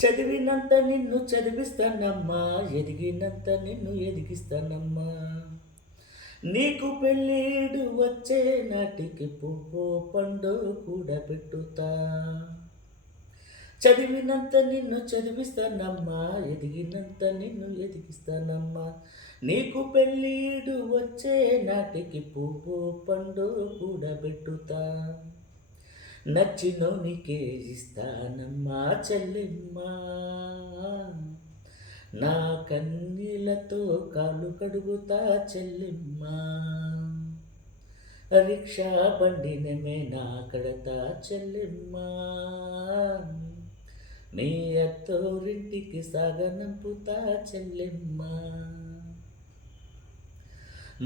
చదివినంత నిన్ను చదివిస్తానమ్మా, ఎదిగినంత నిన్ను ఎదిగిస్తానమ్మా. నీకు పెళ్ళీడు వచ్చే నాటికి పువ్వో పండో కూడా పెట్టుతా. చదివినంత నిన్ను చదివిస్తానమ్మా, ఎదిగినంత నిన్ను ఎదిగిస్తానమ్మా. నీకు పెళ్ళీడు వచ్చే నాటికి పువ్వో పండో కూడా పెట్టుతా. నచ్చినోనికే ఇస్తానమ్మా చెల్లెమ్మా, నా కన్నీళ్ళతో కాళ్ళు కడుగుతా చెల్లెమ్మా. రిక్షా బండినమే నా కడతా చెల్లెమ్మా, నీ అత్తోరింటికి సాగనంపుతా చెల్లెమ్మా.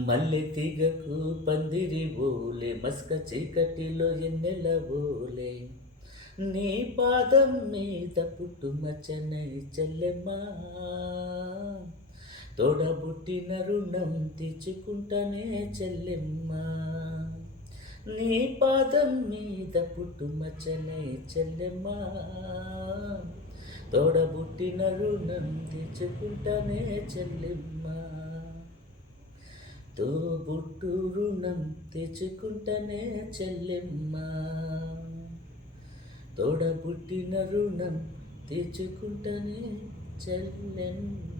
మల్లె తీగకు పందిరి ఓలే, మస్క చీకటిలో ఎన్నెల ఓలే, నీ పాదం మీద పుట్టుమచ్చనై చెల్లెమ్మా. తోడబుట్టిన రుణం తీర్చుకుంటానే చెల్లెమ్మా, నీ పాదం మీద పుట్టుమచ్చనై చెల్లెమ్మా. తోడబుట్టిన రుణం తీర్చుకుంటానే చెల్లెమ్మా, తోబుట్టు రుణం తెచ్చుకుంటనే చెల్లెమ్మా. తోడబుట్టిన రుణం తెచ్చుకుంటనే చెల్లెమ్మ.